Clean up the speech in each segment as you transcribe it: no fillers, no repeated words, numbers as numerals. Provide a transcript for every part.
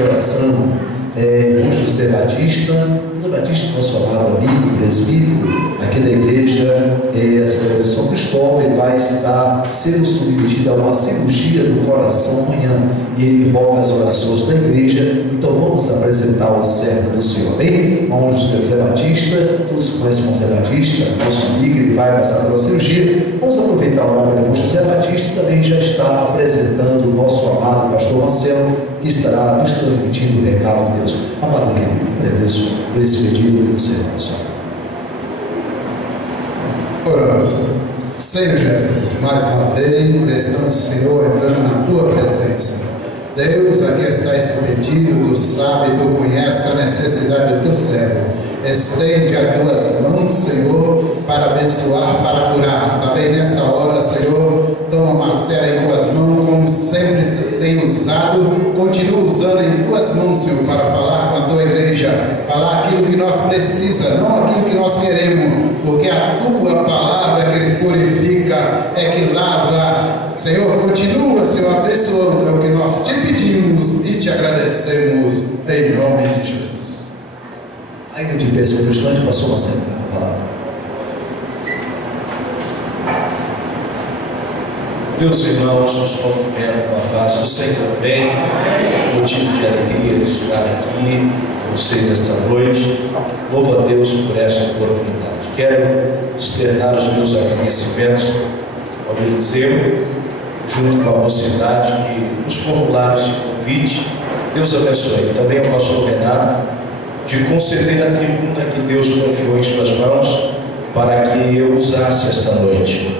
de oração com José Batista. José Batista, nosso amado amigo, presbítero aqui da igreja São Cristóvão. Ele vai estar sendo submetido a uma cirurgia do coração amanhã, e ele roga as orações da igreja. Então vamos apresentar o servo do Senhor, amém? Vamos, José Batista, todos conhecem o José Batista, nosso amigo, ele vai passar pela cirurgia. Vamos aproveitar o nome do José Batista e também já está apresentando o nosso amado pastor Marcelo, que estará nos transmitindo o recado de Deus. Amado querido, agradeço por esse pedido do Senhor. Oramos. Senhor Jesus, mais uma vez estamos, Senhor, entrando na Tua presença. Deus, aqui está esse pedido, Tu sabe, Tu conhece a necessidade do Teu servo. Estende as Tuas mãos, Senhor, para abençoar, para curar. Também nesta hora, Senhor, toma Marcelo em Tuas mãos, como sempre tem usado. Continua usando em Tuas mãos, Senhor, para falar com a Tua igreja, falar aquilo que nós precisamos, não aquilo que nós queremos, porque a Tua palavra é que purifica, é que lava. Senhor, continua, Senhor, abençoando, é o que nós te pedimos e te agradecemos, em nome de Jesus. Ainda de pé, Senhor, instante, passou a palavra. Meus irmãos, nos cumprimento com a paz do Senhor, bem, motivo de alegria estar aqui com vocês esta noite. Louvo a Deus por esta oportunidade. Quero externar os meus agradecimentos ao Eliseu, junto com a mocidade, que nos formulários de convite. Deus abençoe. Também ao pastor Renato, de conceder a tribuna que Deus confiou em suas mãos para que eu usasse esta noite.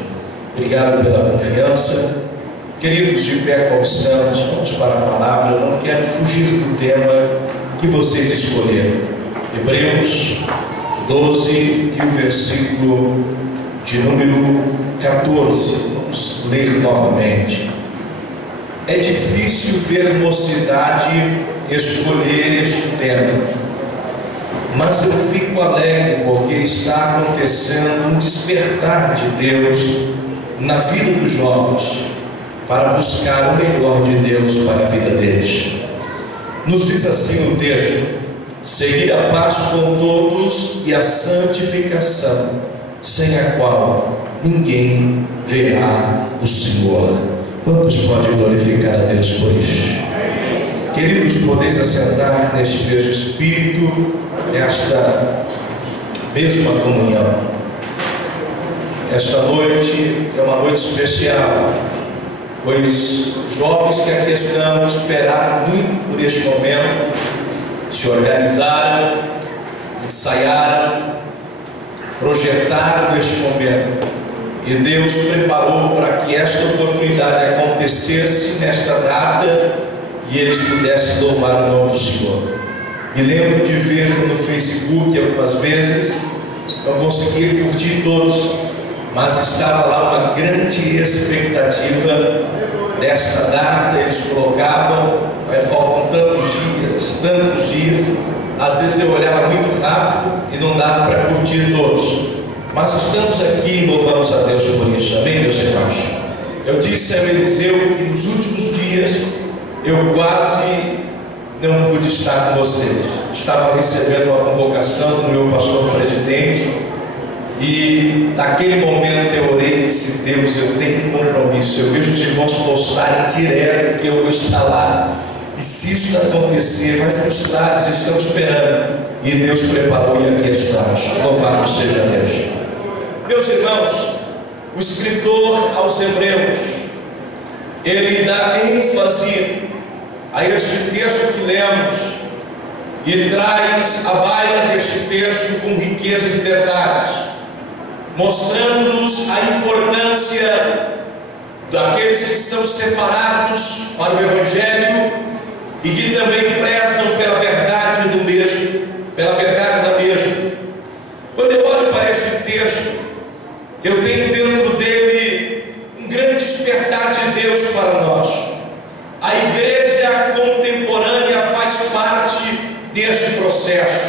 Obrigado pela confiança. Queridos, de pé como estamos, vamos para a palavra. Eu não quero fugir do tema que vocês escolheram. Hebreus 12 e o versículo de número 14. Vamos ler novamente. É difícil ver mocidade escolher este tema, mas eu fico alegre porque está acontecendo um despertar de Deus na vida dos jovens para buscar o melhor de Deus para a vida deles. Nos diz assim o texto: seguir a paz com todos e a santificação, sem a qual ninguém verá o Senhor. Quantos podem glorificar a Deus por isso? Queridos, podeis assentar neste mesmo espírito, nesta mesma comunhão. Esta noite é uma noite especial, pois os jovens que aqui estão esperaram muito por este momento, se organizaram, ensaiaram, projetaram este momento, e Deus preparou para que esta oportunidade acontecesse nesta data e eles pudessem louvar o nome do Senhor. Me lembro de ver no Facebook algumas vezes, não consegui curtir todos, mas estava lá uma grande expectativa desta data. Eles colocavam, faltam tantos dias, às vezes eu olhava muito rápido e não dava para curtir todos, mas estamos aqui e louvamos a Deus por isso, amém, meus irmãos? Eu disse a Eliseu que nos últimos dias eu quase não pude estar com vocês. Estava recebendo uma convocação do meu pastor presidente, e naquele momento eu orei e disse: Deus, eu tenho um compromisso. Eu vejo os irmãos postarem direto que eu vou estar lá, e se isso acontecer, vai frustrar, eles estão esperando, e Deus preparou e aqui estamos. Louvado seja Deus. Meus irmãos, o escritor aos Hebreus, ele dá ênfase a este texto que lemos e traz a baila deste texto com riqueza de detalhes, mostrando-nos a importância daqueles que são separados para o Evangelho e que também prezam pela verdade do mesmo, pela verdade da mesma. Quando eu olho para esse texto, eu tenho dentro dele um grande despertar de Deus para nós. A igreja contemporânea faz parte deste processo.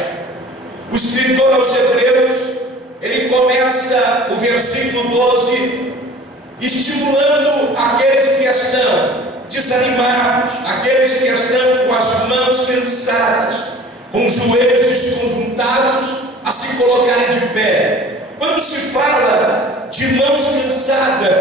O escritor aos Hebreus, ele começa o versículo 12 estimulando aqueles que estão desanimados, aqueles que estão com com as mãos cansadas, com os joelhos desconjuntados, a se colocarem de pé. Quando se fala de mãos cansadas,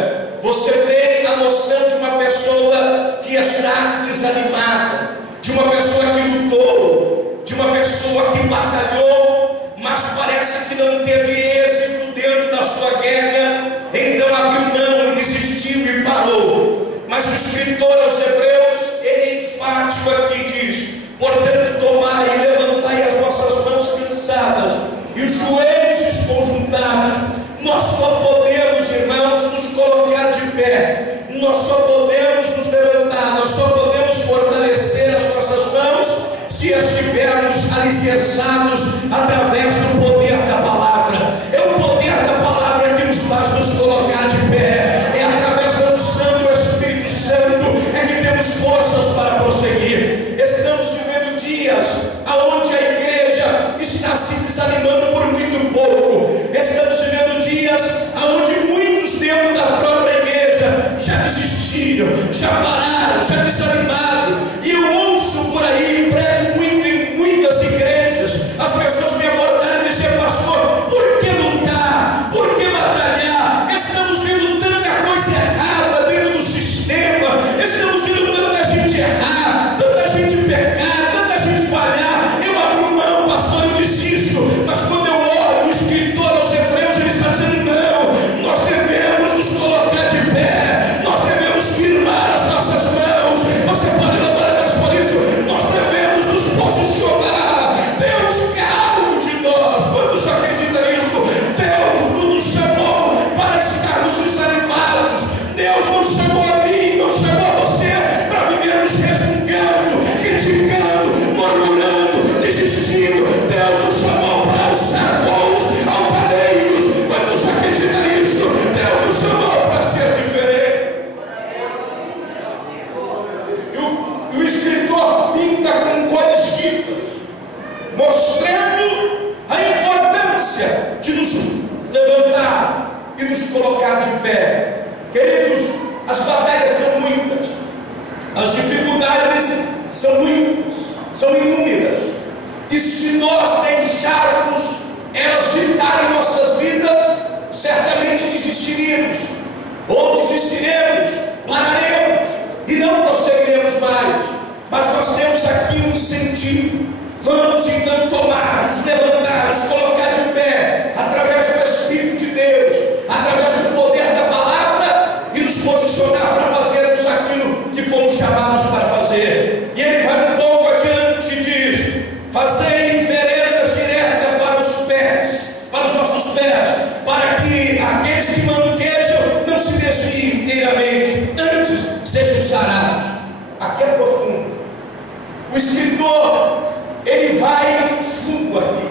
você tem a noção de uma pessoa que está desanimada, de uma pessoa que lutou, de uma pessoa que batalhou, mas parece que não teve êxito dentro da sua guerra, então abriu mão e desistiu e parou. Mas o escritor aos Hebreus, ele é enfático aqui, diz: portanto, tomai e levantai as vossas mãos cansadas e os joelhos desconjuntados. Nós só podemos, irmãos, nos colocar de pé, nós só podemos nos levantar, nós só podemos fortalecer as nossas mãos se estivermos alicerçados através do poder da palavra. É o poder da palavra que nos faz nos colocar de pé, é através da unção do Espírito Santo é que temos forças para prosseguir. Estamos vivendo dias onde a igreja está se desanimando por muito pouco. Estamos vivendo dias onde muitos dentro da própria igreja já desistiram, já pararam, já desanimaram. E eu ouço por aí, prego muito em muitas igrejas, as pessoas me abordaram e dizer: pastor, por que lutar? Por que batalhar? Estamos vendo tanta coisa errada dentro do sistema, estamos vendo tanta gente errar, tanta gente pecar, tanta gente falhar. Eu abro mão, pastor, eu desisto. Mas quando eu olho o escritor aos Hebreus, ele está dizendo: não, nós devemos nos colocar de pé, nós devemos firmar as nossas mãos. Você pode levar atrás por isso, nós devemos nos posicionar. Deus quer algo de nós. Quantos acreditam nisso? Deus não nos chamou para estarmos desanimados. Deus não chamou a mim, não chamou a você para vivermos resmungando, criticando, murmurando, desistindo. Deus nos chamou para alçar voos altaneiros. Quantos acreditam nisso? Deus nos chamou para ser diferente. E o escritor pinta com cores vivas, mostrando a importância de nos levantar e nos colocar de pé. Queridos, as batalhas são muitas, as dificuldades são muitas, são inúmeras, e se nós deixarmos elas ditarem nossas vidas, certamente desistiremos, ou desistiremos, pararemos e não prosseguiremos mais. Mas nós temos aqui um incentivo. Vamos então tomar, nos levantar, nos colocar de pé, através do Espírito de Deus, através do poder da palavra, e nos posicionar para fazermos aquilo que fomos chamados para fazer. E ele vai um pouco adiante e diz: fazei veredas diretas para os pés, para os nossos pés, para que aqueles que manquejam não se desviem inteiramente, antes sejam sarados. Aqui é profundo. O escritor, ele vai fundo aqui.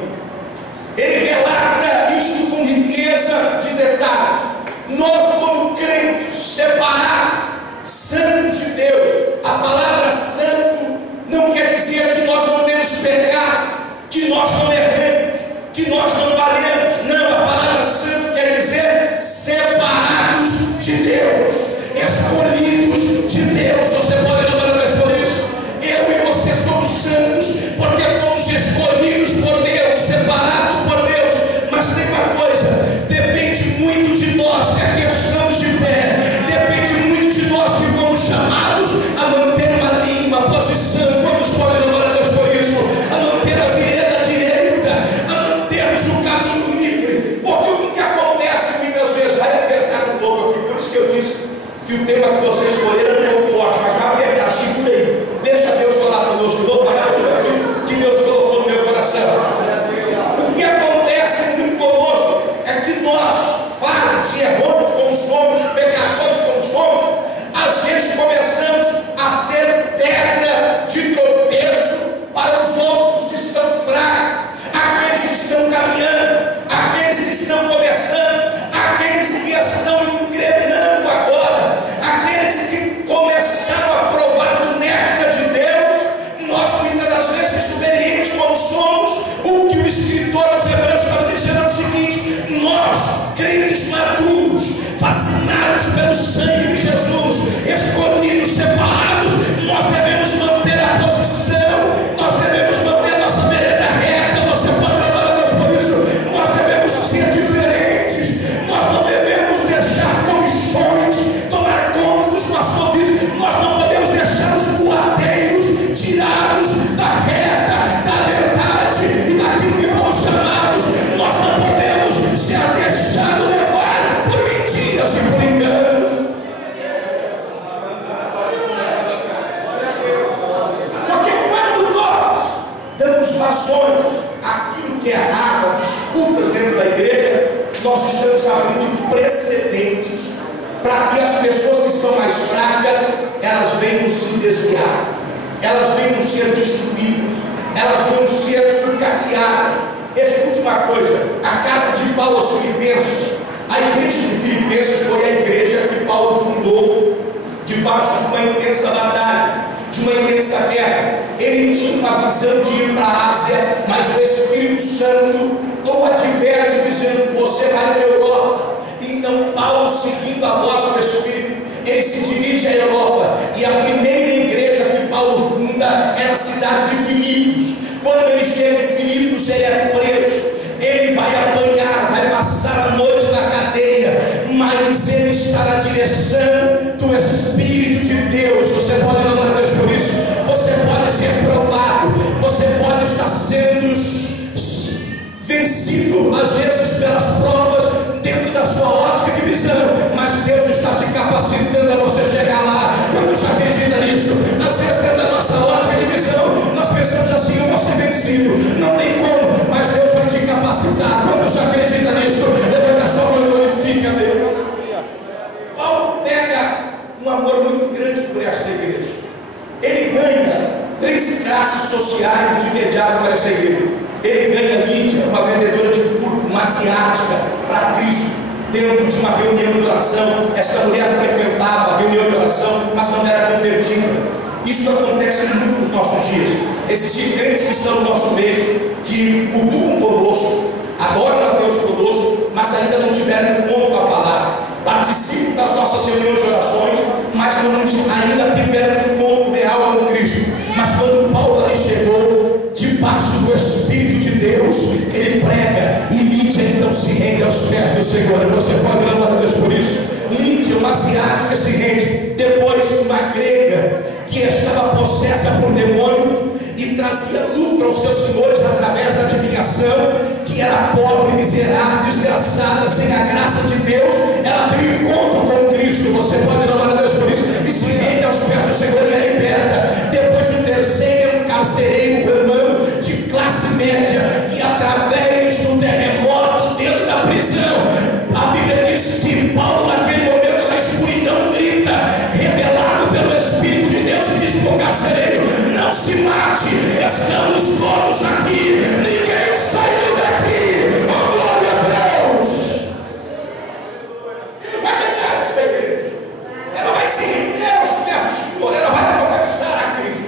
Ele relata isso com riqueza de detalhes. Nós, como crentes, separados, santos de Deus, a palavra santo não quer dizer que nós não temos pecados, que nós não erramos, que nós não valemos. Não, a palavra santo quer dizer separados de Deus, escolhidos de Deus. Você pode levar a por isso. Eu e você somos santos porque fomos escolhidos relações, aquilo que é água, disputas dentro da igreja, nós estamos abrindo precedentes para que as pessoas que são mais fracas, elas venham se desviar, elas venham ser destruídas, elas venham ser sucateadas. Escute uma coisa, a carta de Paulo aos Filipenses, a igreja de Filipenses foi a igreja que Paulo fundou debaixo de uma intensa batalha, de uma intensa guerra. Ele tinha uma visão de ir para a Ásia, mas o Espírito Santo o adverte dizendo: você vai para a Europa. Então Paulo, seguindo a voz do Espírito, ele se dirige à Europa, e a primeira igreja que Paulo funda é na cidade de Filipos. Quando ele chega em Filipos, ele é preso, ele vai apanhar, vai passar a noite na cadeia, mas ele está na direção do Espírito de Deus. Você pode louvar a Deus por isso. Você pode ser provado, você pode estar sendo vencido às vezes pelas provas dentro da sua ótica de visão, mas Deus está te capacitando a você chegar lá. Quantos acreditam nisso? Às vezes dentro da nossa ótica de visão nós pensamos assim: eu vou ser vencido, não tem como, mas Deus vai te capacitar. Quantos acreditam nisso? Levanta a sua mão e glorifica a Deus. Paulo pega um amor muito grande por esta igreja. Ele ganha 3 classes sociais de imediato para essa igreja. Ele ganha Lídia, uma vendedora de púrpura, uma asiática, para Cristo, dentro de uma reunião de oração. Essa mulher frequentava a reunião de oração, mas não era convertida. Isso acontece muito nos nossos dias. Existem crentes que estão no nosso meio, que cultuam conosco, adoram a Deus conosco, mas ainda não tiveram encontro com a palavra. Participam das nossas reuniões de orações, mas ainda tiveram encontro real com Cristo. Mas quando Paulo ali chegou, debaixo do Espírito de Deus, ele prega, e Lídia então se rende aos pés do Senhor. E você pode louvar a Deus por isso. Lídia, uma asiática, se rende. Depois uma grega que estava possessa por demônio e trazia lucro aos seus senhores através da adivinhação, que era pobre, miserável, desgraçada, sem a graça de Deus, ela teve encontro com Cristo. Você pode louvar a Deus por isso, e se rende aos pés do Senhor e é liberta. Depois o terceiro é um carcereiro romano de classe média, que através do terremoto dentro da prisão, a Bíblia diz que Paulo, naquele momento da escuridão, grita, revelado pelo Espírito de Deus, e diz para o carcereiro: não se mate, estamos todos aqui, ninguém saiu daqui. Oh, glória a Deus! Ele vai ganhar esta igreja, ela vai se render aos pés do Senhor, ela vai professar a Cristo.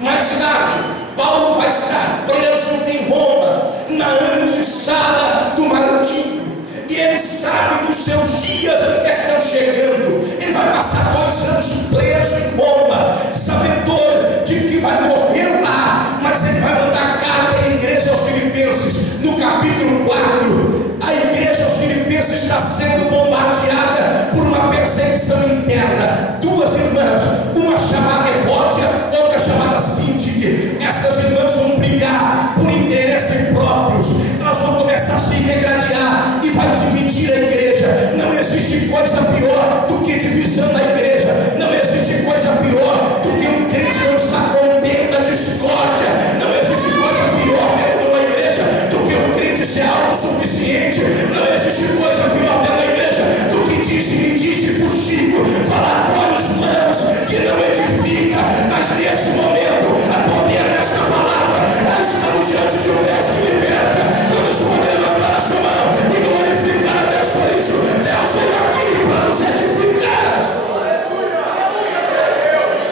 Mais tarde, Paulo vai estar preso em Roma, na antessala do martírio, e ele sabe que os seus dias estão chegando. Ele vai passar 2 anos preso em Roma, sabedor de que vai morrer lá, mas ele vai mandar carta à igreja aos Filipenses. No capítulo 4, a igreja aos Filipenses está sendo bombardeada por uma perseguição interna. 2 irmãs, uma chamada Evódia, outra chamada Síntique. Estas irmãs vão brigar por interesses próprios, elas vão começar a se regradear e vai dividir a igreja. Não existe coisa pior do que divisão na igreja, não existe coisa pior do que um crente lançar contenda, discórdia, não existe coisa pior dentro de uma igreja do que um crente ser autossuficiente, não existe coisa pior dentro da igreja do que disse fuxico, falatórios maus que não edifica. Mas nesse momento, a poder desta palavra, nós estamos diante de um Deus que liberta. Vamos poder levantar a sua mão e glorificar a Deus por isso. Deus veio aqui para nos edificar.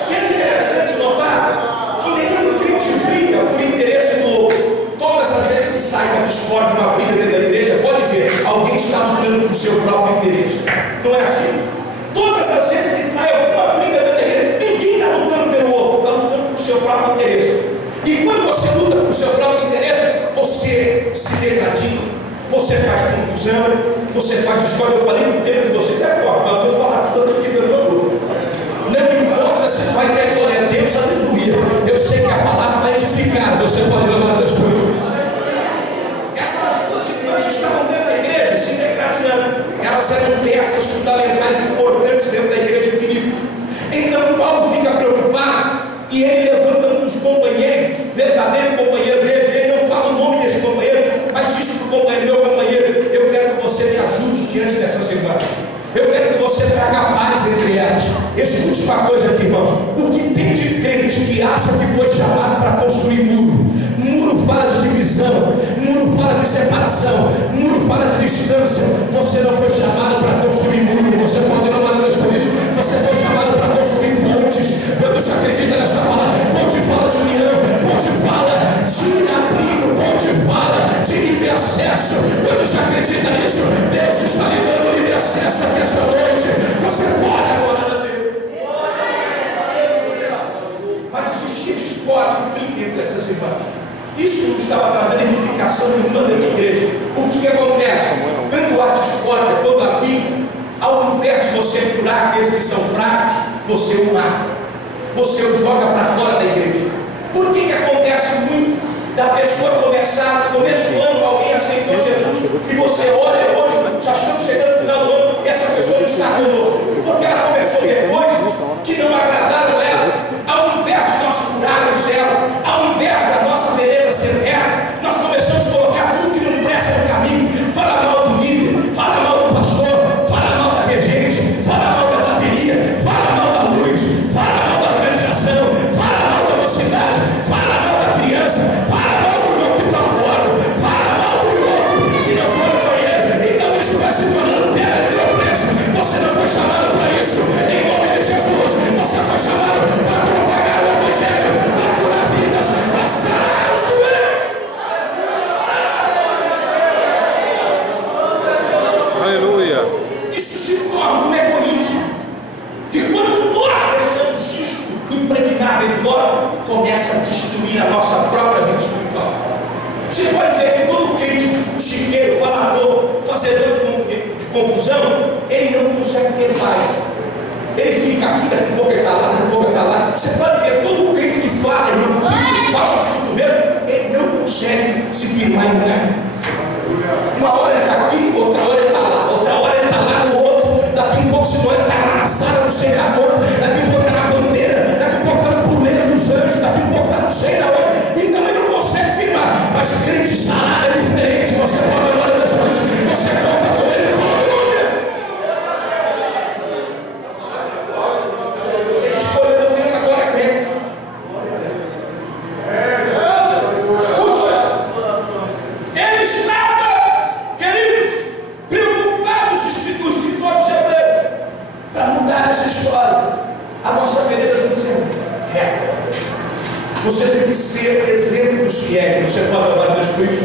E é interessante notar que nenhum crente briga por interesse do outro. Todas as vezes que sai uma discórdia, uma briga dentro da igreja, pode ver, alguém está lutando por seu próprio interesse. Não é assim? Todas as vezes que sai alguma briga dentro da igreja, ninguém está lutando pelo outro, está lutando por seu próprio interesse. E quando você luta por seu próprio interesse, você se degradia, você faz confusão, você faz discórdia. Eu falei que o tema de vocês é forte, mas eu vou falar tudo aquilo que Deus mandou. Não importa se vai ter glória a Deus, aleluia. Eu sei que a palavra vai edificar. Você pode levar a Deus por isso. Essas 2 irmãs estavam dentro da igreja, se degradando. Elas eram peças fundamentais, importantes dentro da igreja de Filipos. Então Paulo fica preocupado e ele levanta um dos dos companheiros, verdadeiro companheiro dele, ele não fala o nome desse companheiro, mas diz para o companheiro: meu companheiro, eu quero que você me ajude diante dessas irmãs. Eu quero que você traga paz entre elas. Escute uma coisa aqui, irmãos: o que tem de crente que acha que foi chamado para construir muro? Muro fala de divisão, muro fala de separação, muro fala de distância. Você não foi chamado para construir muro. Você pode não falar Deus por isso. Você foi chamado para construir pontes. Deus acredita nesta palavra. Ponte fala de união, ponte fala de abrigo, ponte fala de livre acesso. Deus acredita nisso. Deus está lhe dando livre acesso aqui esta noite. Você pode adorar a Deus. Mas existia discórdia entre essas irmãs. Isso não estava trazendo edificação nenhuma dentro da igreja. O que acontece? Quando há discórdia, quando há briga, ao invés de você curar aqueles que são fracos, você o mata, você o joga para fora da igreja. Por que acontece muito da pessoa começar no começo do ano, alguém aceitou Jesus, e você olha hoje, já estamos chegando no final do ano, e essa pessoa não está conosco, porque ela começou a ver coisas que não agradaram ela. Ao invés de nós curarmos ela, ao invés da nossa vereda ser reta, nós começamos a colocar tudo que não presta no caminho. Fala mal do líder, fala mal do pastor, fala mal da regente, fala mal da bateria, fala mal da luz, fala mal da organização, fala mal da mocidade, fala mal da criança, fala mal do irmão que está voando, fala mal do irmão que não foi no banheiro. Então isso vai se tornando pedra de tropeço. Você não foi chamado para isso, em nome de Jesus. Você foi chamado para propagar o evangelho, para curar vidas, para sarar os doentes. Aleluia. Isso se torna um egoísmo. E quando nós deixamos isto impregnar dentro de nós, começa a destruir a nossa própria vida espiritual. Você pode ver que todo crente fuxiqueiro, falador, fazedor de confusão, ele não consegue ter paz. Ele fica aqui, daqui a pouco ele está lá, daqui a pouco ele está lá. Você pode ver todo crente que fala, irmão, que fala de cotovelo, ele não consegue se firmar em lugar. Uma hora ele está aqui, outra hora ele está lá, outra hora ele está lá no outro, daqui a pouco, se não ele está lá na sala, não sei da porta, daqui a pouco está na bandeira, daqui a pouco está na puleira dos anjos, daqui a pouco está não sei da onde. Então ele não consegue firmar. Mas crente sarado é diferente. Você pode adorar Deus por isso. Você conta com ele todo mundo. Ele escolheu o Deus agora é crente. Escute. Ele estava, queridos, preocupado os escritores hebreus para mudar essa história. A nossa vereda tem que ser reta. Você tem que ser exemplo dos fiéis. Você pode adorar Deus por isso?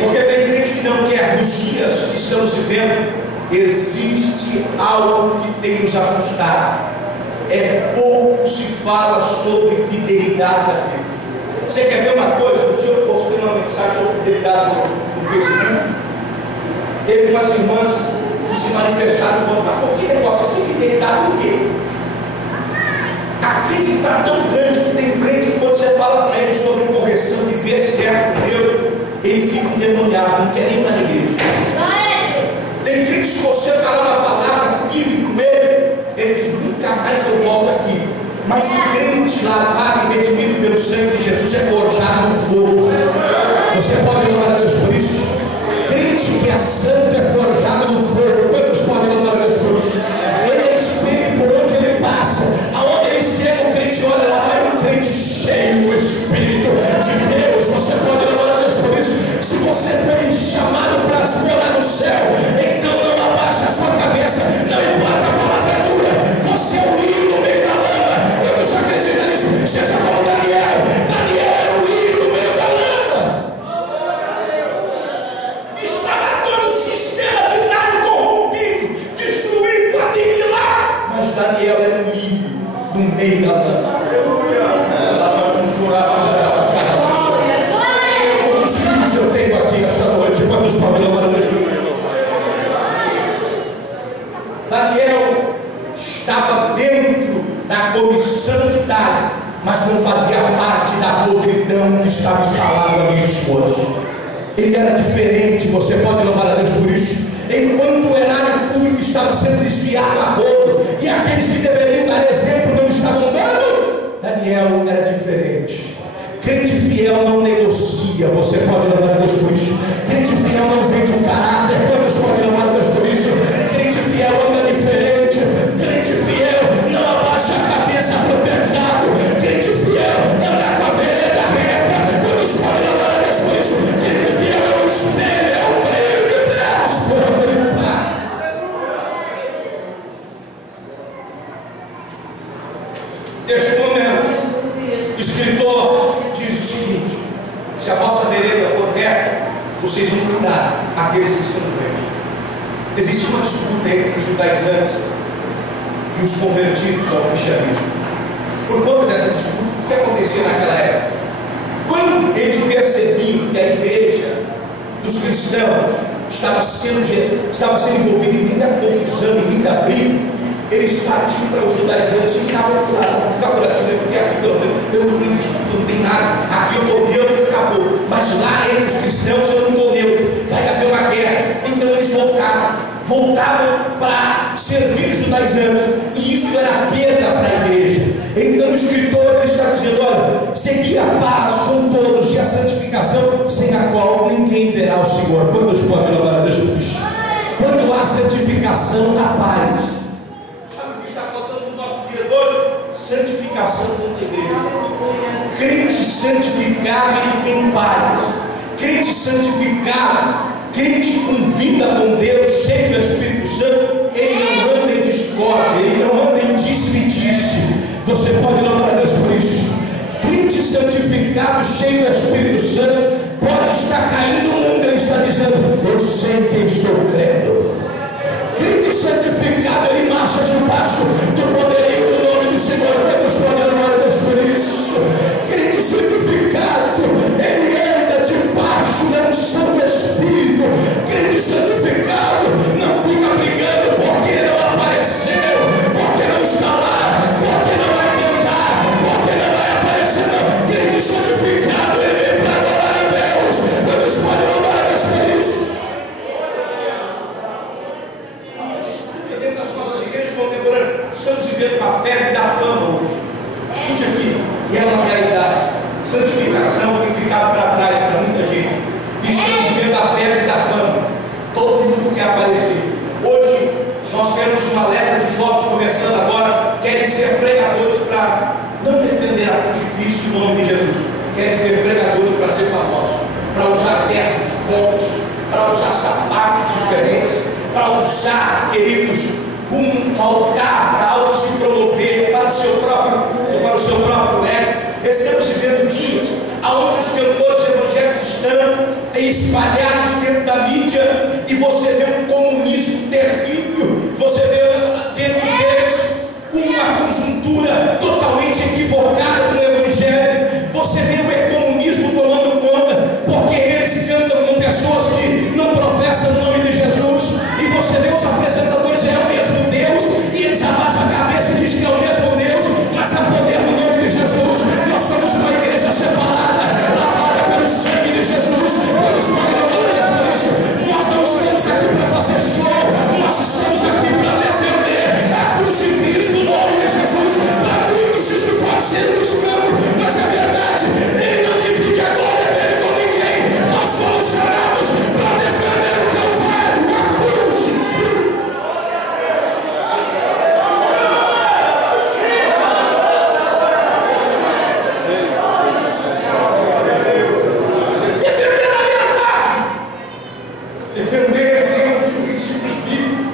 Porque tem crente que não quer. Nos dias que estamos vivendo, existe algo que tem nos assustado. Pouco se fala sobre fidelidade a Deus. Você quer ver uma coisa? Um dia eu postei uma mensagem sobre fidelidade no Facebook. Teve umas irmãs que se manifestaram contra. Mas por que negócio? Tem fidelidade do quê? A crise está tão grande que tem crente que quando você fala para ele sobre correção, viver certo com Deus, ele fica endemoniado, não quer nem ir para a igreja. Tem crente que se você falar uma palavra firme com ele, ele diz: nunca mais eu volto aqui. Mas se crente lavado e redimido pelo sangue de Jesus é forjado no fogo. Você pode louvar a Deus por isso? Crente que é santo é forjado no fogo. Quantos podem louvar a Deus por isso? Ele é espelho por onde ele passa. Aonde ele chega, o crente olha, lá vai um crente cheio do Espírito de Deus. Você pode louvar a Deus por isso? Se você foi chamado para morar no céu, então não abaixe a sua cabeça. Não importa a palavra dura. Você é um lírio no meio da lama. Quantos acreditam nisso? Seja como Daniel. Daniel era um lírio no meio da lama. Estava todo o sistema de Dário corrompido, destruído, aniquilado. Mas Daniel era um lírio no meio da lama. Quantos lírios eu tenho aqui esta noite? Quantos podem louvar a Deus? Daniel estava dentro da comissão de Dário, mas não fazia parte da podridão que estava instalada ali nos esposos. Ele era diferente. Você pode louvar a Deus por isso? Enquanto o erário público estava sendo desviado a rodo e aqueles que deveriam dar exemplo não estavam dando, fiel era diferente. Crente fiel não negocia. Você pode louvar a Deus por isso. Crente fiel não vende um caráter. Quantos podem louvar a Deus por isso? Crente fiel anda diferente. Crente fiel não abaixa a cabeça para o pecado. Crente fiel anda com a vereda reta. Quantos podem louvar a Deus por isso? Crente fiel é um espelho, é um brilho de Deus por onde ele passa. Neste momento, o escritor diz o seguinte: se a vossa vereda for reta, vocês vão cuidar aqueles que estão doentes. Existe uma disputa entre os judaizantes e os convertidos ao cristianismo. Por conta dessa disputa, o que acontecia naquela época? Quando eles percebiam que a igreja dos cristãos estava sendo envolvida em muita confusão, em muita briga, eles partiam para os judaizantes e ficavam por lá. Vou ficar por aqui mesmo, porque aqui pelo menos eu não tenho disputa, não tem nada. Aqui eu estou neutro e acabou. Mas lá entre os cristãos eu não estou neutro. Vai haver uma guerra. Então eles voltavam para servir os judaizantes. E isso era perda para a igreja. Então o escritor ele está dizendo: olha, segui a paz com todos e a santificação, sem a qual ninguém verá o Senhor. Quantos podem louvar a Deus por isso? Quando há santificação, há paz. Santificação da igreja. Crente santificado, ele tem paz. Crente santificado, crente com vida com Deus, cheio do Espírito Santo, ele não anda em discórdia, ele não anda em disse-me-disse. Você pode louvar a Deus por isso. Crente santificado, cheio do Espírito Santo, pode estar caindo no mundo, ele está dizendo: eu sei que estou crendo. Crente santificado, ele marcha debaixo do poderio do nome do Senhor. Quantos podem louvar a Deus por isso? Crente santificado, ele anda debaixo da unção do Espírito. Crente santificado não fica brigando porque não apareceu, porque não está lá, porque não vai cantar, porque não vai aparecer. Não. Crente santificado, ele vem para adorar a Deus. Quantos podem louvar a Deus por isso? Estamos vivendo uma febre da fama hoje. Escute aqui, e é uma realidade. Santificação tem ficado para trás para muita gente. E estamos vivendo a febre da fama. Todo mundo quer aparecer. Hoje nós temos uma leva de jovens começando agora, querem ser pregadores para não defender a cruz de Cristo em nome de Jesus. Querem ser pregadores para ser famosos, para usar ternos bons, para usar sapatos diferentes, para usar, queridos, um altar para auto se promover, para o seu próprio culto, para o seu próprio ego. Estamos vivendo dias onde os cantores evangélicos estão espalhados dentro da mídia e você vê um comunismo terrível, você vê dentro deles uma conjuntura totalmente equivocada do evangelho, você vê o economismo tomando conta, porque eles cantam com pessoas que não professam o nome de Jesus, e você vê os apresentadores, é o mesmo Deus, e eles abaixam a cabeça e dizem que é o mesmo Deus, mas há poder no nome de Jesus. Nós somos uma igreja separada, lavada pelo sangue de Jesus. Todos podem louvar a Deus por isso. Nós não estamos aqui para fazer show, nós estamos aqui para defender a cruz de Cristo, o nome de Jesus. Para muitos isso pode ser um escândalo, mas é verdade, ele não divide a glória dele com ninguém. Nós somos chamados para defender o Calvário, a cruz de Cristo. Defender a verdade, defender dentro de princípios bíblicos.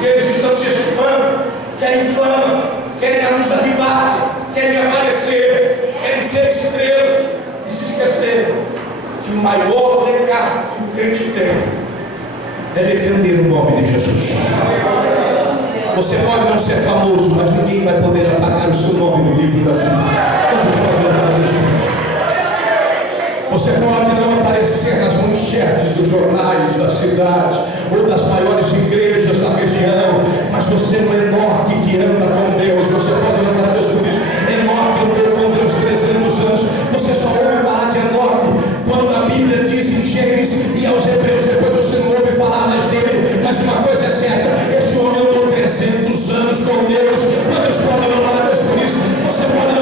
E eles estão cheios de fama, querem a luz arribada, querem aparecer, querem ser estrelas, e se esqueceram que o maior legado que o crente tem é defender o nome de Jesus. Você pode não ser famoso, mas ninguém vai poder apagar o seu nome no livro da vida. Quantos podem levar a Deus por isso? Você pode não aparecer nas manchetes dos jornais da cidade ou das maiores igrejas da região, mas você é um Enoque que anda com Deus. Você pode levar a Deus por isso. Enoque andou com Deus 300 anos. Você só ouve falar de Enoque quando a Bíblia diz em Gênesis e aos Hebreus, depois você não ouve falar mais dele. Mas uma coisa é certa, este homem andou 300 anos com Deus. Quantos podem louvar a Deus por isso? Você pode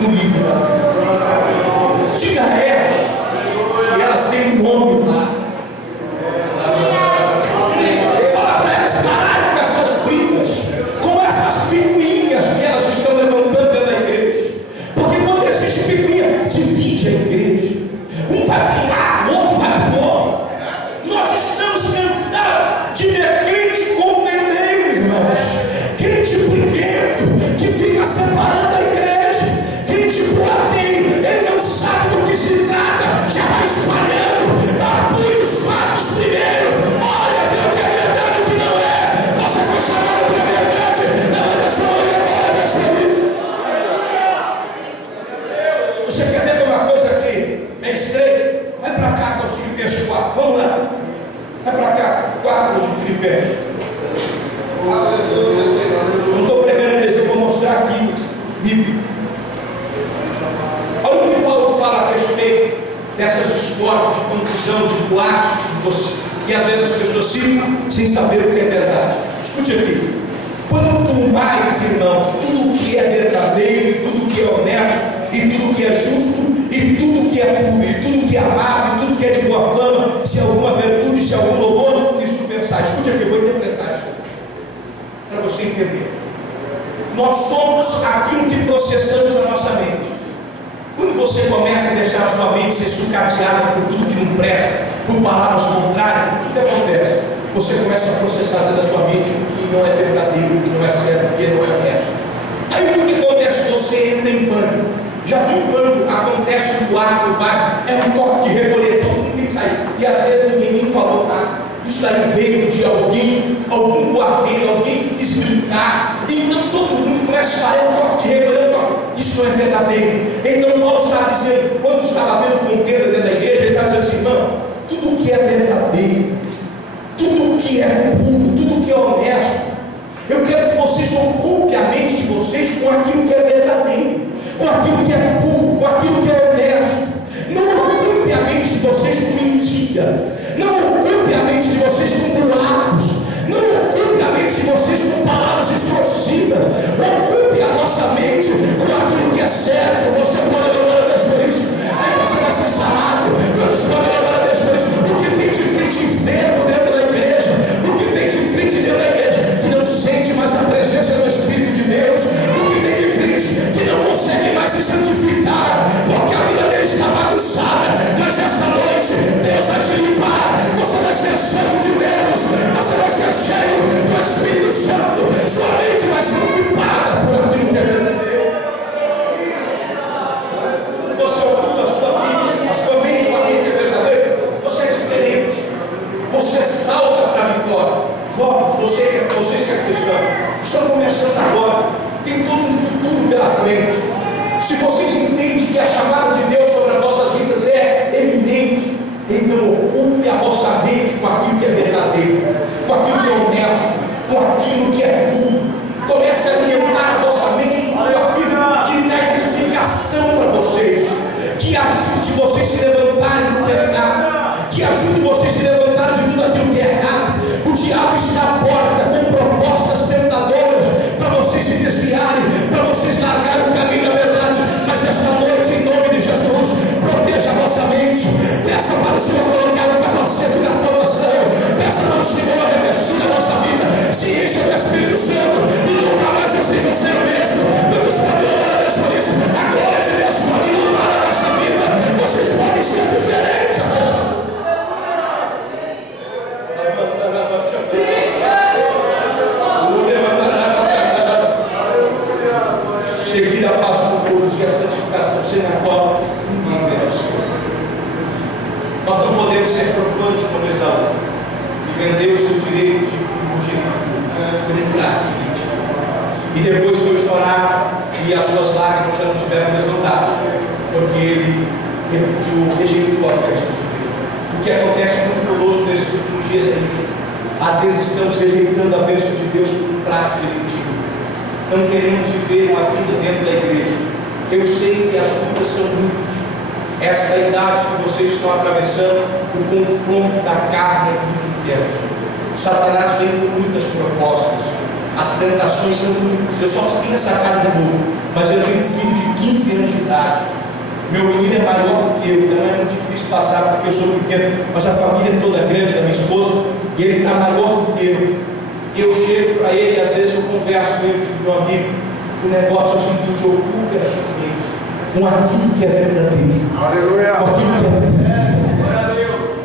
no livro da vida. Diga a elas que elas têm um nome lá. Fala para elas pararem com essas brigas, com essas picuinhas que elas estão levantando dentro da igreja. Porque quando existe picuinha, divide a igreja. Um vai para um lado, o outro vai para o outro. Nós estamos cansados de ver crente condeneiro, irmãos. Crente briguento, que fica separando a igreja. Crente boateiro, ele não sabe do que se trata, já vai espalhando. Apure os fatos primeiro. Olha, vê o que é verdade e o que não é. Você foi chamado para a verdade. Levanta a sua mão e agora dessa vez. Você quer ver uma coisa aqui? É estranho. Vai para cá, aos Filipenses 4. Vamos lá. Vai para cá, 4 de Filipenses. Não estou pregando isso, eu vou mostrar aqui. Bíblia. Olha o que Paulo fala a respeito dessas discórdias, de confusão, de boatos que às vezes as pessoas ficam sem saber o que é verdade. Escute aqui. Quanto mais, irmãos, tudo o que é verdadeiro, tudo o que é honesto, e tudo que é justo, e tudo que é puro, e tudo que é amável, e tudo que é de boa fama, se alguma virtude, se algum louvor, nisso pensar. Escute aqui, eu vou interpretar isso para você entender. Nós somos aquilo que processamos na nossa mente. Quando você começa a deixar a sua mente ser sucateada por tudo que não presta, por palavras contrárias, o que acontece? Você começa a processar dentro da sua mente o que não é verdadeiro, o que não é certo, o que não é honesto. Aí o que acontece? Você entra em pânico. Já viu quando acontece um boato no bairro? É um toque de recolher, todo mundo tem que sair. E às vezes ninguém nem falou nada. Isso daí veio de alguém, algum boateiro, alguém que quis brincar. Então todo mundo começa a falar, é um toque de recolher, isso não é verdadeiro. Então Paulo está dizendo, quando estava vendo conteúdo dentro da igreja, ele está dizendo assim, não, tudo que é verdadeiro, tudo que é puro, tudo que é honesto, eu quero que vocês ocupem a mente de vocês com aquilo que é verdadeiro, com aquilo que é puro, com aquilo que é honesto. Não ocupe a mente de vocês com mentira, não ocupe a mente de vocês com boatos, não ocupe a mente de vocês com palavras distorcidas. Ocupe a vossa mente com aquilo que é certo. Você pode levar a Deus por isso, aí você vai ser sarado. Quando pode levar a Deus por isso, o que tem de crente enfermo dentro da igreja, o que tem de crente dentro da igreja que não sente mais a presença do Espírito de Deus, o que tem de crente que não consegue mais se santificar, porque a vida dele está bagunçada. Mas esta noite Deus vai te limpar. Você vai ser santo de Deus, você vai ser cheio do Espírito Santo, sua mente vai ser ocupada por aquilo que é verdadeiro. Quando você ocupa a sua vida, a sua mente com aquilo que é verdadeiro, você é diferente, você salta para a vitória. Jovens, vocês que acreditam, estão começando agora, tem todo um futuro pela frente. Se vocês entendem que a chamada de Deus sobre as vossas vidas é eminente, então ocupe a vossa mente com aquilo que é verdadeiro, com aquilo que é honesto, com aquilo que é puro. Comece a alimentar a vossa mente com tudo aquilo que traz edificação para vocês, que ajude vocês a se levantarem do pecado, que ajude vocês a se levantarem de tudo aquilo que é errado. O diabo está à porta com propostas tentadoras para vocês se desviarem, para vocês largarem o caminho da verdade. Mas esta noite, em nome de Jesus, proteja a vossa mente. Peça para o Senhor colocar o capacete da salvação. Peça para o Senhor revestir a vossa vida, se encha do Espírito Santo, e nunca mais vocês vão ser o mesmo. Vamos louvar a Deus por isso. A glória de Deus pode iluminar a vossa vida. Vocês podem ser diferentes. Seguir a paz com todos e a santificação, sem a qual ninguém verá o Senhor. Nós não podemos ser profanos como Esaú e vender o seu direito de por um prato de vítima. E depois foi chorar e as suas lágrimas já não tiveram resultados, porque ele rejeitou a bênção de Deus. O que acontece muito conosco nesses últimos dias é isso. Às vezes estamos rejeitando a bênção de Deus por um prato de lentilha. Não queremos viver uma vida dentro da igreja. Eu sei que as lutas são muitas. Esta idade que vocês estão atravessando, o confronto da carne é muito intenso. Satanás vem com muitas propostas. as tentações são muitas. Eu só tenho essa cara de novo, mas eu tenho um filho de 15 anos de idade. Meu menino é maior do que eu, não é muito difícil passar porque eu sou pequeno, mas a família é toda grande da minha esposa, e ele está maior do que eu. E eu chego para ele e às vezes eu converso com ele, digo, meu amigo, o negócio é o seguinte: ocupe a sua mente com aquilo que é verdadeiro, com aquilo que é puro.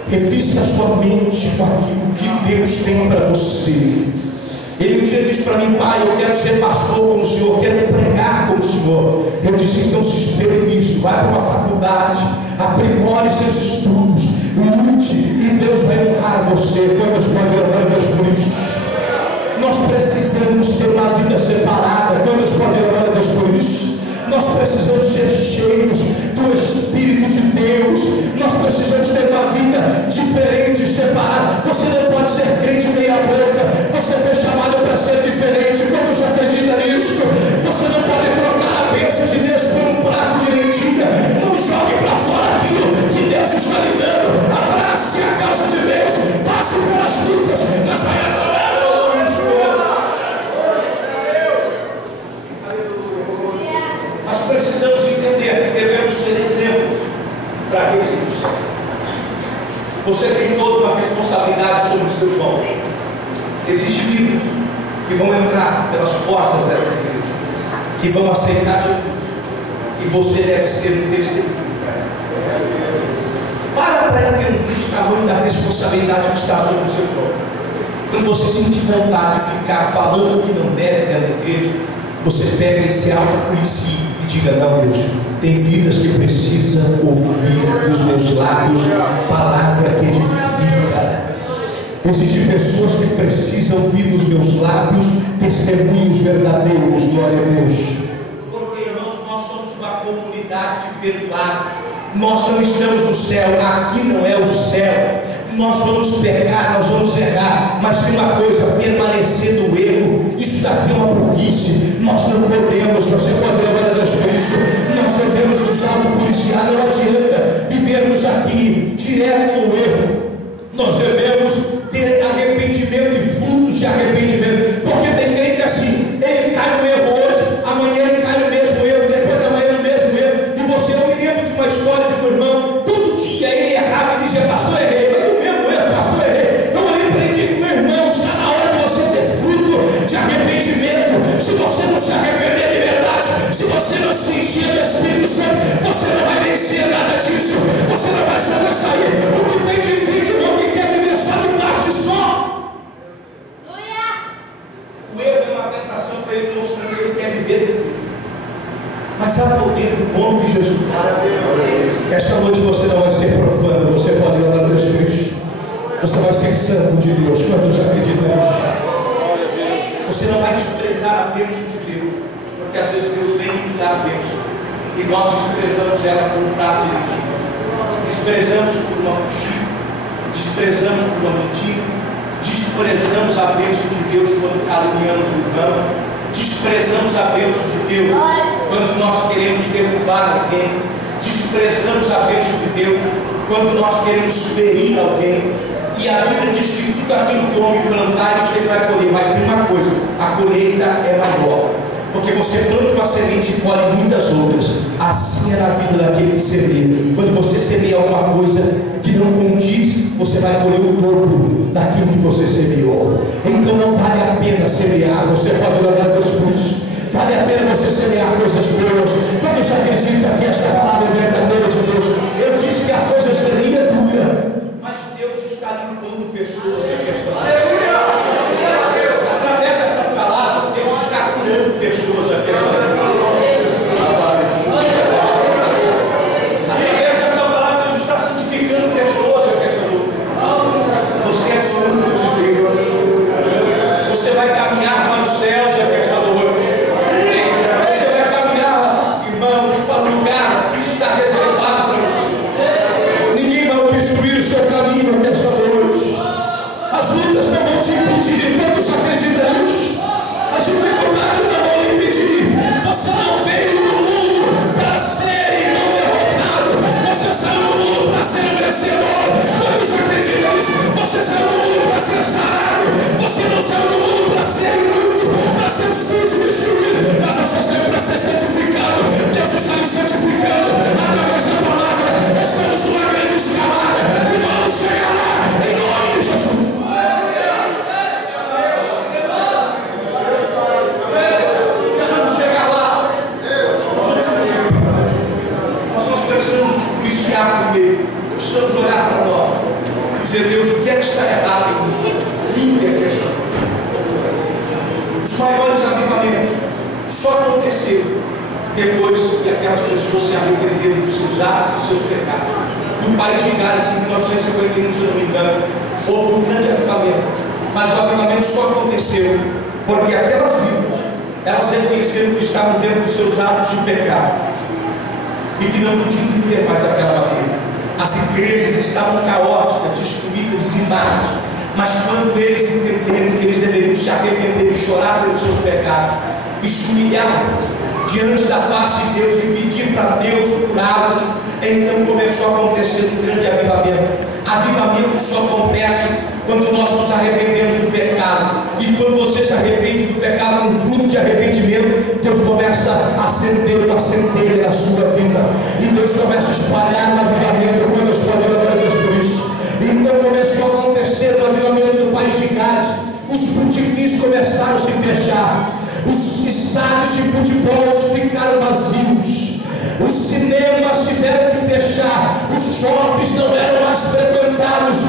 Revista a sua mente com aquilo que Deus tem para você. Ele um dia disse para mim: pai, eu quero ser pastor como o senhor, eu quero pregar como o senhor. Eu disse: então se espelhe nisso, vai para uma faculdade, aprimore seus estudos, lute, e Deus vai honrar você. Quantos podem levar Deus por isso? Nós precisamos ter uma vida separada. Quantos podem levar Deus por isso? Nós precisamos ser cheios do Espírito de Deus. Nós precisamos ter uma vida diferente, separada. Você não pode ser crente meia boca. Você foi chamado para ser diferente. Quando você acredita nisso, você não pode trocar a bênção de Deus por um prato de lentilha. Não jogue para fora aquilo que Deus está lhe dando. Abrace a causa de Deus. Passe pelas lutas, mas vai adorar o nome do Senhor. Nós precisamos entender que devemos ser exemplos para aqueles que nos servem. Você tem toda uma responsabilidade sobre os seus ombros. Existem vidas que vão entrar pelas portas dessa igreja, que vão aceitar Jesus, e você deve ser um testemunho para ele. Para entender o tamanho da responsabilidade que está sobre os seus ombros. Quando você sentir vontade de ficar falando o que não deve dentro da igreja, você pega e se autopolicia e diga: não, Deus, tem vidas que precisam ouvir dos meus lábios palavra que edifica. Existem pessoas que precisam ouvir dos meus lábios testemunhos verdadeiros. Glória a Deus. Porque, irmãos, nós somos uma comunidade de perdoados. Nós não estamos no céu, aqui não é o céu. Nós vamos pecar, nós vamos errar, mas tem uma coisa: permanecer no erro, isso daqui é uma burrice. Nós não podemos, você pode levar a Deus por isso. Nós devemos nos autopoliciar, não adianta vivermos aqui direto no erro. Nós devemos ter arrependimento e frutos de arrependimento, porque tem gente assim, ele cai no erro hoje, amanhã ele cai no mesmo erro, depois da manhã no mesmo erro. E você, eu me lembro de uma história de um irmão, todo dia ele errava e dizia: pastor, errei, mas no mesmo erro, pastor, errei. Então eu aprendi com o meu irmão: está na hora de você ter fruto de arrependimento. Se você não se arrepender de verdade, se você não se encher do Espírito Santo, você não vai vencer nada disso, você não vai sobressair. O que tem de crente, irmão, que quer viver só de parte só. O erro é uma tentação para ele, mostrando que ele quer viver dele. Mas há poder no nome de Jesus. Esta noite você não vai ser profano, você pode levar Deus Cristo. Você vai ser santo de Deus. Quantos acreditam nisso? Você não vai desprezar a bênção de Deus, porque às vezes Deus vem nos dar a bênção e nós desprezamos ela por um prato de lentilha, desprezamos por uma fuxica, desprezamos por uma mentira, desprezamos a bênção de Deus quando caluniamos o irmão, desprezamos a bênção de Deus quando nós queremos derrubar alguém, desprezamos a bênção de Deus quando nós queremos ferir alguém. E a Bíblia diz que tudo aquilo que o homem plantar, isso ele vai colher. Mas tem uma coisa: a colheita é maior, porque você planta uma semente e colhe muitas outras. Assim é na vida daquele que semeia. Quando você semeia alguma coisa que não condiz, você vai colher o dobro daquilo que você semeou. Então não vale a pena semear. Você pode levar Deus por isso. Vale a pena você semear coisas boas. Quando você acredita que essa palavra é verdadeira de Deus, eu disse que a coisa seria dura, mas Deus está limpando pessoas em questão. Através desta palavra, Deus está curando pessoas em questão. Através desta palavra, Deus está santificando pessoas em questão. Você é santo de Deus. Você vai caminhar para os céus em questão. Você vai caminhar, irmãos, para o lugar que está reservado para você. Ninguém vai obstruir o seu caminho nesta noite. As lutas não vão te impedir. Quantos acreditam nisso? As dificuldades não vão lhe impedir. Você não veio no mundo para ser irmão derrotado. Você saiu do mundo para ser um vencedor. Quantos acreditam nisso? Você saiu do mundo para ser sarado. Você não saiu do mundo para ser imundo. só aconteceu depois que aquelas pessoas se arrependeram dos seus atos e seus pecados. No país de Gales, em 1951, se eu não me engano, houve um grande avivamento. Mas o avivamento só aconteceu porque aquelas vidas, elas reconheceram que estavam dentro dos seus atos de pecado e que não podiam viver mais daquela maneira. As igrejas estavam caóticas, destruídas, dizimadas. Mas quando eles entenderam que eles deveriam se arrepender e chorar pelos seus pecados, e se humilhar diante da face de Deus e pedir para Deus curá-los, então começou a acontecer um grande avivamento. Avivamento só acontece quando nós nos arrependemos do pecado. E quando você se arrepende do pecado, no fruto de arrependimento, Deus começa a acender uma centelha na sua vida, e Deus começa a espalhar o avivamento. Quando eu estou adorando a Deus por isso, então começou a acontecer o avivamento do país de Gales. Os boutiquins começaram a se fechar, os estádios de futebol ficaram vazios, os cinemas tiveram que fechar, os shoppings não eram mais frequentados,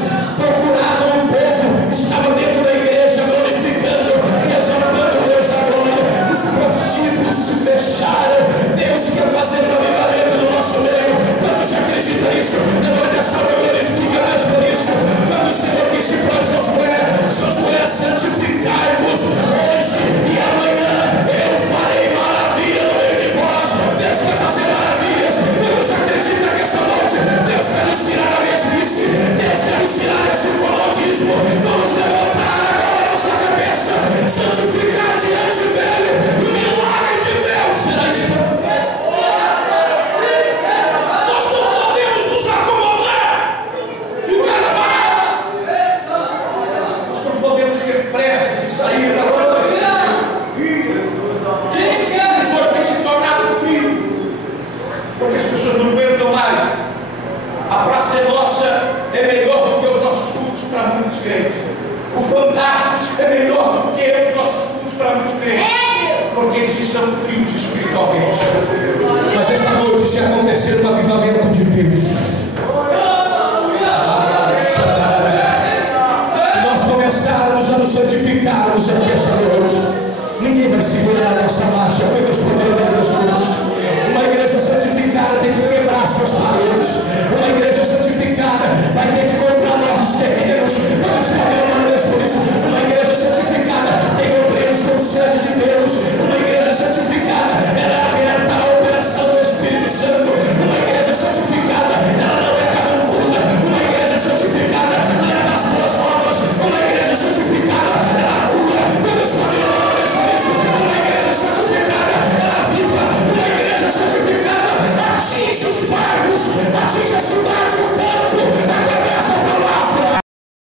procuravam o povo, estavam dentro da igreja glorificando e exaltando Deus a glória. Os prostíbulos se fecharam. Deus quer fazer um avivamento no nosso meio. Quando você acredita nisso, levante a sua mão e glorifica Deus por isso. Quando o Senhor disse para Josué, santificai-vos hoje e amanhã eu farei maravilha no meio de vós. Deus quer fazer maravilhas. Quando você acredita que essa noite Deus quer nos tirar da mesmice, Deus quer nos tirar desse comodismo, vamos levantar agora a nossa cabeça, santificar diante dele, o milagre de Deus será instantâneo. Nós não podemos nos acomodar, ficar parados. Nós não podemos ter pressa de sair da noite. Gente, as pessoas têm se tornado frias, porque as pessoas não aguentam mais. A praça é nossa, é melhor do que os nossos cultos para muitos crentes. O fantástico é melhor do que os nossos cultos para muitos crentes, porque eles estão frios espiritualmente. Mas esta noite, se acontecer um avivamento de Deus, se nós começarmos a nos santificarmos aqui esta noite, ninguém vai segurar a nossa marcha. Foi Deus poderoso das coisas. Uma igreja santificada tem que quebrar suas paredes. Uma igreja santificada vai ter que comprar novos terrenos. Deus poderoso